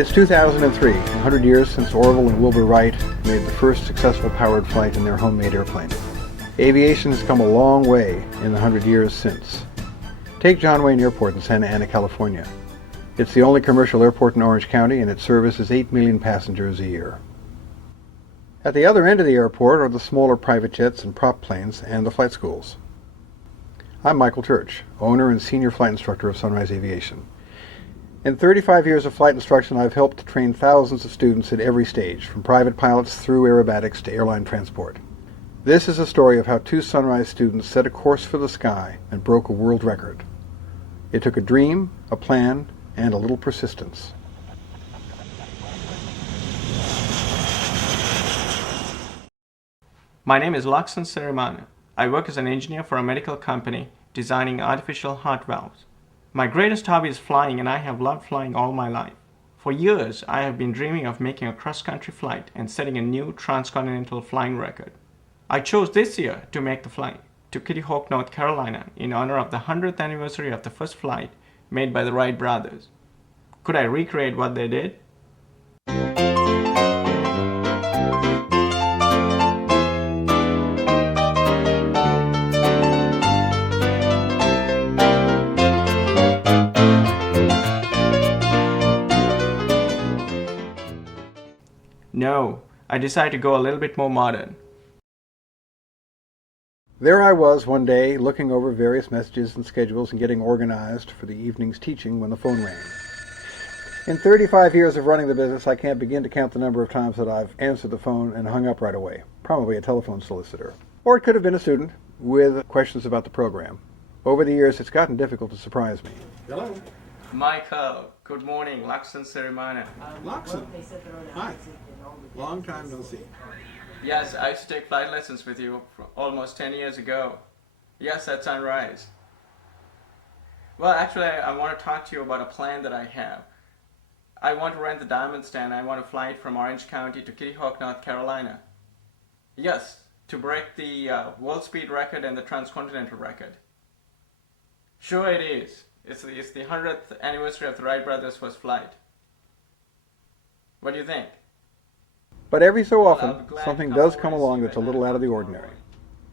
It's 2003, 100 years since Orville and Wilbur Wright made the first successful powered flight in their homemade airplane. Aviation has come a long way in the 100 years since. Take John Wayne Airport in Santa Ana, California. It's the only commercial airport in Orange County, and it services 8 million passengers a year. At the other end of the airport are the smaller private jets and prop planes and the flight schools. I'm Michael Church, owner and senior flight instructor of Sunrise Aviation. In 35 years of flight instruction, I've helped to train thousands of students at every stage, from private pilots through aerobatics to airline transport. This is a story of how two Sunrise students set a course for the sky and broke a world record. It took a dream, a plan, and a little persistence. My name is Laksan Serimana. I work as an engineer for a medical company designing artificial heart valves. My greatest hobby is flying, and I have loved flying all my life. For years, I have been dreaming of making a cross-country flight and setting a new transcontinental flying record. I chose this year to make the flight to Kitty Hawk, North Carolina in honor of the 100th anniversary of the first flight made by the Wright brothers. Could I recreate what they did? No, I decided to go a little bit more modern. There I was one day, looking over various messages and schedules and getting organized for the evening's teaching when the phone rang. In 35 years of running the business, I can't begin to count the number of times that I've answered the phone and hung up right away. Probably a telephone solicitor. Or it could have been a student with questions about the program. Over the years, it's gotten difficult to surprise me. Hello. Michael, good morning. Laksan Serimana. Laksan. Hi. Long time no see. Yes, I used to take flight lessons with you almost 10 years ago. Yes, at Sunrise. Well, actually, I want to talk to you about a plan that I have. I want to rent the Diamond Stand. I want to fly it from Orange County to Kitty Hawk, North Carolina. Yes, to break the world speed record and the Transcontinental record. Sure it is. It's the 100th anniversary of the Wright brothers' first flight. What do you think? But every so often, something does come along that's a little out of the ordinary.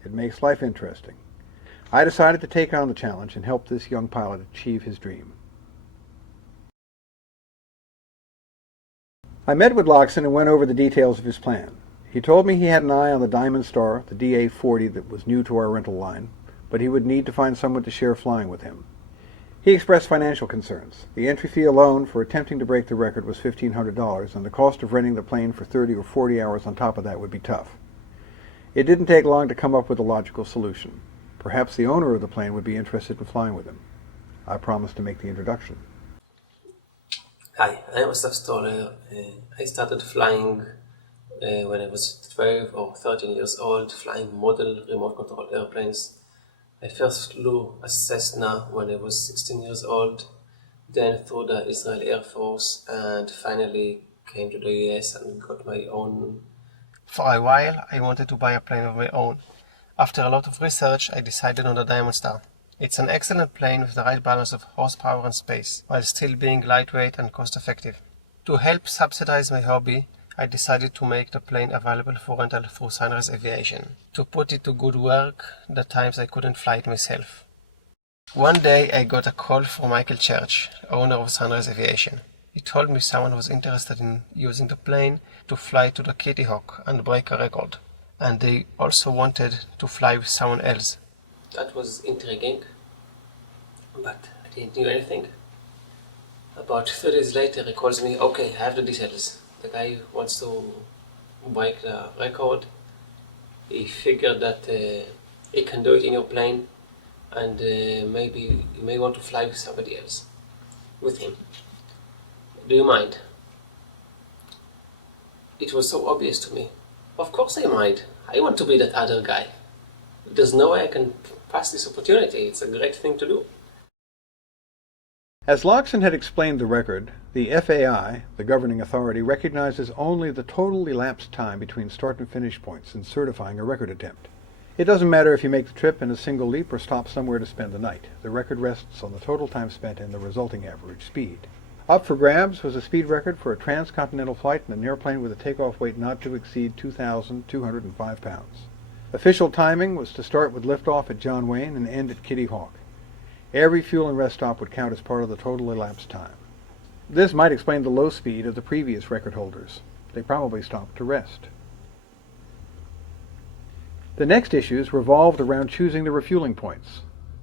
It makes life interesting. I decided to take on the challenge and help this young pilot achieve his dream. I met with Laksan and went over the details of his plan. He told me he had an eye on the Diamond Star, the DA-40 that was new to our rental line, but he would need to find someone to share flying with him. He expressed financial concerns. The entry fee alone for attempting to break the record was $1,500, and the cost of renting the plane for 30 or 40 hours on top of that would be tough. It didn't take long to come up with a logical solution. Perhaps the owner of the plane would be interested in flying with him. I promised to make the introduction. Hi, I'm Asaf Stoller. I started flying when I was 12 or 13 years old, flying model remote controlled airplanes. I first flew a Cessna when I was 16 years old, then through the Israel Air Force, and finally came to the US and got my own. For a while, I wanted to buy a plane of my own. After a lot of research, I decided on the Diamond Star. It's an excellent plane with the right balance of horsepower and space, while still being lightweight and cost-effective. To help subsidize my hobby, I decided to make the plane available for rental through Sunrise Aviation, to put it to good work the times I couldn't fly it myself. One day I got a call from Michael Church, owner of Sunrise Aviation. He told me someone was interested in using the plane to fly to the Kitty Hawk and break a record, and they also wanted to fly with someone else. That was intriguing, but I didn't do anything. About 3 days later he calls me, okay, I have the details. The guy wants to break the record. He figured that he can do it in your plane, and maybe you may want to fly with somebody else, with him. Do you mind? It was so obvious to me. Of course I mind. I want to be that other guy. There's no way I can pass this opportunity. It's a great thing to do. As Laksan had explained the record, the FAI, the governing authority, recognizes only the total elapsed time between start and finish points in certifying a record attempt. It doesn't matter if you make the trip in a single leap or stop somewhere to spend the night. The record rests on the total time spent and the resulting average speed. Up for grabs was a speed record for a transcontinental flight in an airplane with a takeoff weight not to exceed 2,205 pounds. Official timing was to start with liftoff at John Wayne and end at Kitty Hawk. Every fuel and rest stop would count as part of the total elapsed time. This might explain the low speed of the previous record holders. They probably stopped to rest. The next issues revolved around choosing the refueling points.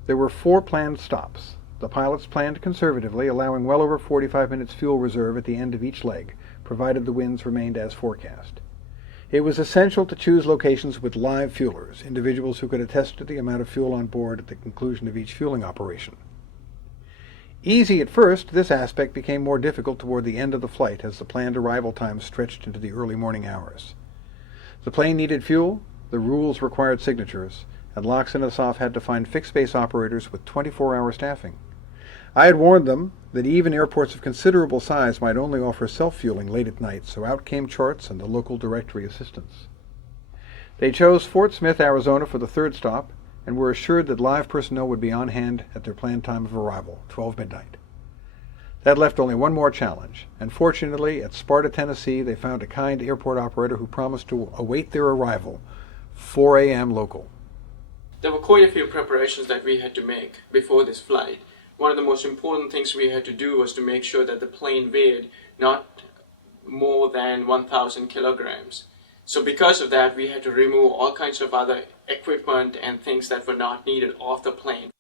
There were 4 planned stops. The pilots planned conservatively, allowing well over 45 minutes fuel reserve at the end of each leg, provided the winds remained as forecast. It was essential to choose locations with live fuelers, individuals who could attest to the amount of fuel on board at the conclusion of each fueling operation. Easy at first, this aspect became more difficult toward the end of the flight as the planned arrival time stretched into the early morning hours. The plane needed fuel, the rules required signatures, and LOX and ASOF had to find fixed base operators with 24-hour staffing. I had warned them that even airports of considerable size might only offer self-fueling late at night, so out came charts and the local directory assistance. They chose Fort Smith, Arizona for the 3rd stop, and were assured that live personnel would be on hand at their planned time of arrival, 12 midnight. That left only one more challenge, and fortunately at Sparta, Tennessee, they found a kind airport operator who promised to await their arrival, 4 a.m. local. There were quite a few preparations that we had to make before this flight. One of the most important things we had to do was to make sure that the plane weighed not more than 1,000 kilograms. So because of that, we had to remove all kinds of other equipment and things that were not needed off the plane.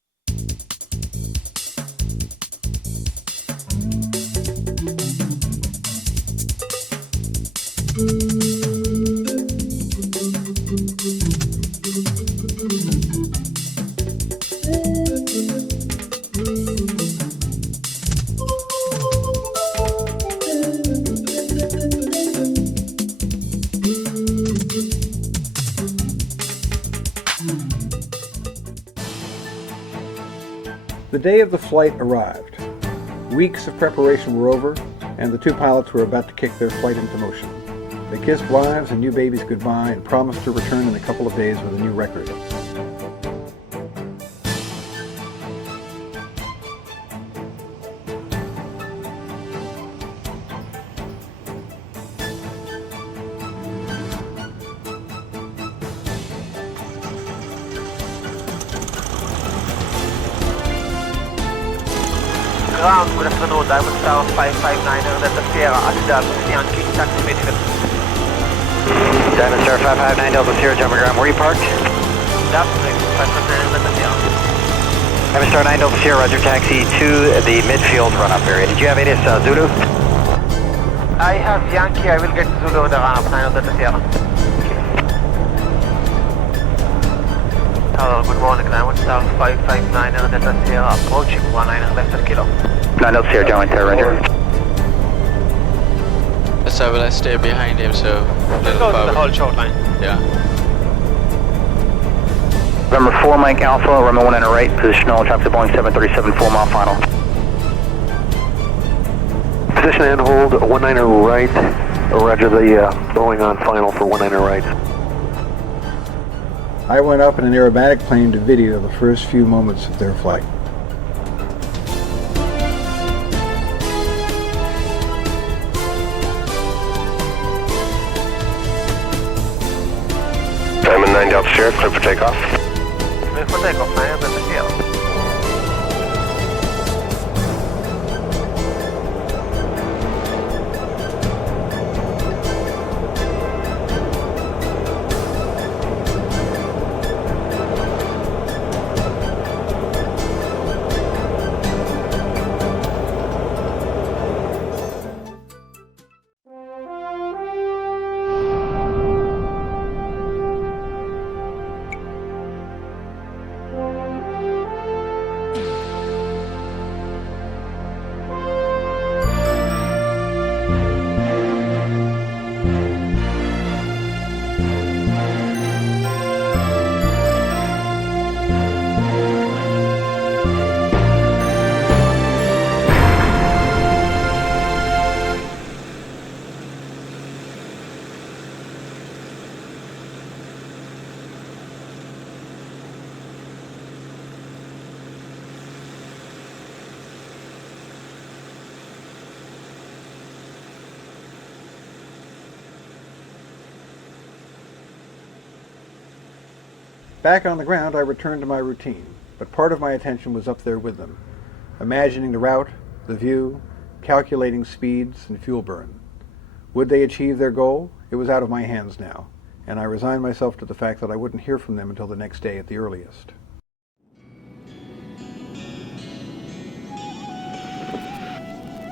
The day of the flight arrived. Weeks of preparation were over, and the 2 pilots were about to kick their flight into motion. They kissed wives and new babies goodbye and promised to return in a couple of days with a new record. Ground, good afternoon, Diamond Star 559er, Delta Sierra, Adidas, Yankee, taxi Midfield. Diamond Star 559 Delta Sierra, Jumperground, where are you parked? That's 559er, Delta Sierra. Diamond Star 9 Delta Sierra, Roger, taxi to the midfield run-up area. Did you have any Zulu? I have Yankee, I will get Zulu on the run-up, 9 Delta Sierra. Hello, good morning, Diamond Star 559er, Delta Sierra, approaching 19 left at kilo. 9 Delta Sierra, Diamond Sierra, Roger. So will I stay behind him, so Let's go to the whole short line. Yeah. Number 4, Mike Alpha, runway 19 right, positional, traffic Boeing 737, 4 mile final. Position and hold, 19 right, roger the Boeing on final for 19 right. I went up in an aerobatic plane to video the first few moments of their flight. Diamond 9 Delta Sierra, clear for takeoff. Clear for takeoff, 9 Delta Sierra. Back on the ground, I returned to my routine, but part of my attention was up there with them, imagining the route, the view, calculating speeds and fuel burn. Would they achieve their goal? It was out of my hands now, and I resigned myself to the fact that I wouldn't hear from them until the next day at the earliest.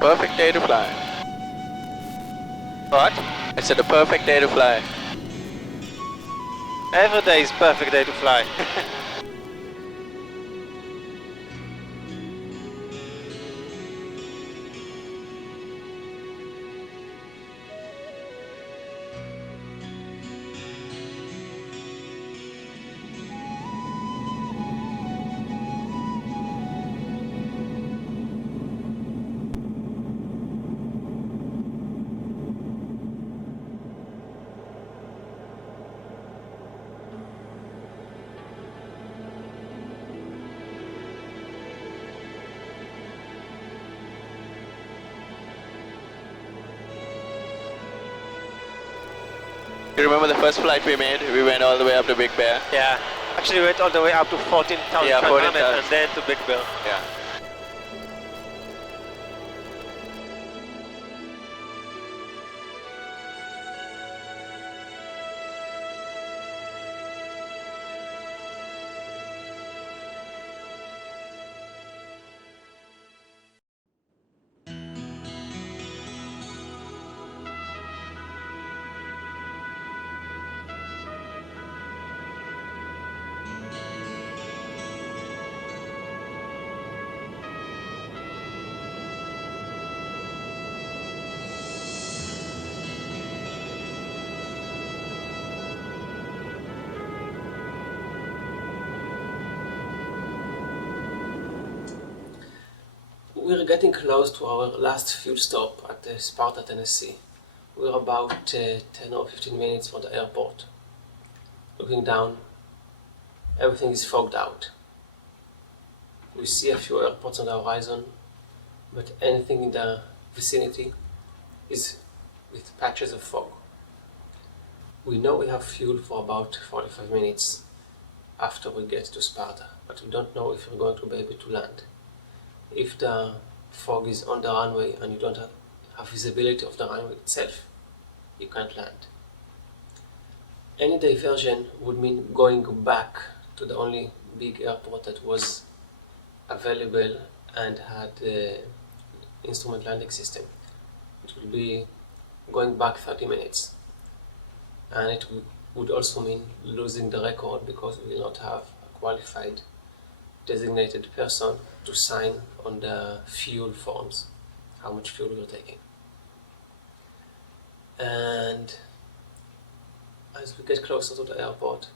Perfect day to fly. What? I said a perfect day to fly. Every day is perfect day to fly. You remember the first flight we made? We went all the way up to Big Bear. Yeah. Actually, we went all the way up to 14,000 Yeah, 14,000. and then to Big Bear. Yeah. We're getting close to our last fuel stop at Sparta, Tennessee. We're about 10 or 15 minutes from the airport. Looking down, everything is fogged out. We see a few airports on the horizon, but anything in the vicinity is with patches of fog. We know we have fuel for about 45 minutes after we get to Sparta, but we don't know if we're going to be able to land. If the fog is on the runway and you don't have visibility of the runway itself, you can't land. Any diversion would mean going back to the only big airport that was available and had the instrument landing system. It would be going back 30 minutes. And it would also mean losing the record because we will not have a qualified designated person to sign on the fuel forms, how much fuel we're taking. And as we get closer to the airport,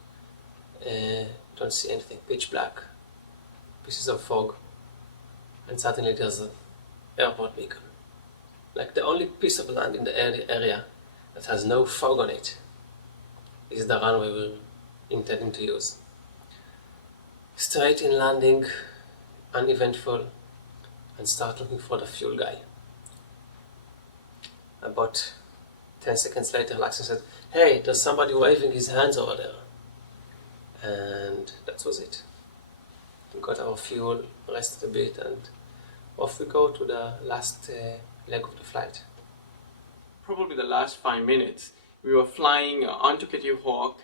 don't see anything, pitch black, pieces of fog, and suddenly there's an airport beacon. Like the only piece of land in the area that has no fog on it is the runway we're intending to use. Straight in landing, uneventful, and start looking for the fuel guy. About 10 seconds later, Laxon said, "Hey, there's somebody waving his hands over there." And that was it. We got our fuel, rested a bit, and off we go to the last leg of the flight. Probably the last 5 minutes. We were flying onto Kitty Hawk.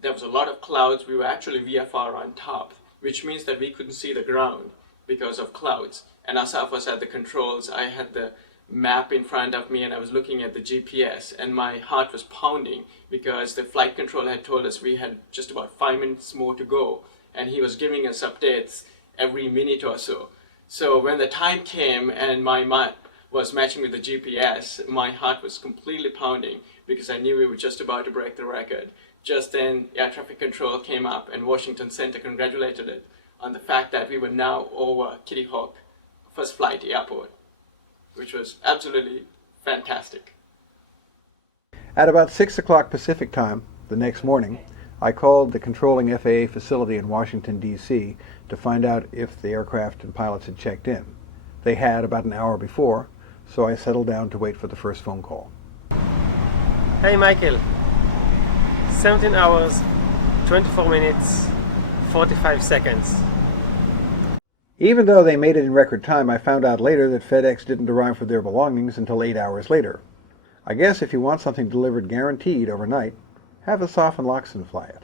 There was a lot of clouds. We were actually VFR on top, which means that we couldn't see the ground because of clouds. And as I was at the controls, I had the map in front of me and I was looking at the GPS and my heart was pounding because the flight control had told us we had just about 5 minutes more to go, and he was giving us updates every minute or so. So when the time came and my map was matching with the GPS, my heart was completely pounding because I knew we were just about to break the record. Just then, air traffic control came up and Washington Center congratulated it on the fact that we were now over Kitty Hawk First Flight Airport, which was absolutely fantastic. At about 6 o'clock Pacific time the next morning, I called the controlling FAA facility in Washington, D.C. to find out if the aircraft and pilots had checked in. They had about an hour before, so I settled down to wait for the first phone call. Hey Michael, 17 hours, 24 minutes, 45 seconds. Even though they made it in record time, I found out later that FedEx didn't arrive with their belongings until 8 hours later. I guess if you want something delivered guaranteed overnight, have the Soft & Loxton fly it.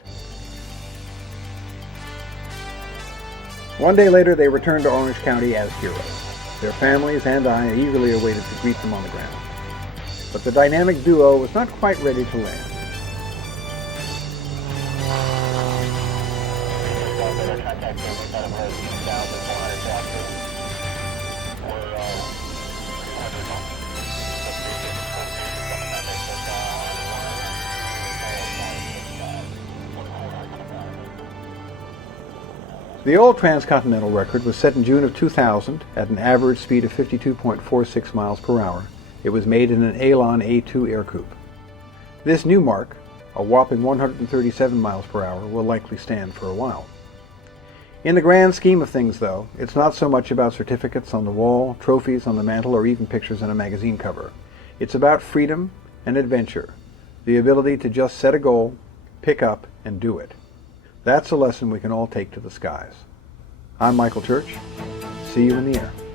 One day later, they returned to Orange County as heroes. Their families and I eagerly awaited to greet them on the ground. But the dynamic duo was not quite ready to land. The old Transcontinental record was set in June of 2000 at an average speed of 52.46 miles per hour. It was made in an Elan A2 aircoupe. This new mark, a whopping 137 miles per hour, will likely stand for a while. In the grand scheme of things, though, it's not so much about certificates on the wall, trophies on the mantle, or even pictures on a magazine cover. It's about freedom and adventure, the ability to just set a goal, pick up, and do it. That's a lesson we can all take to the skies. I'm Michael Church. See you in the air.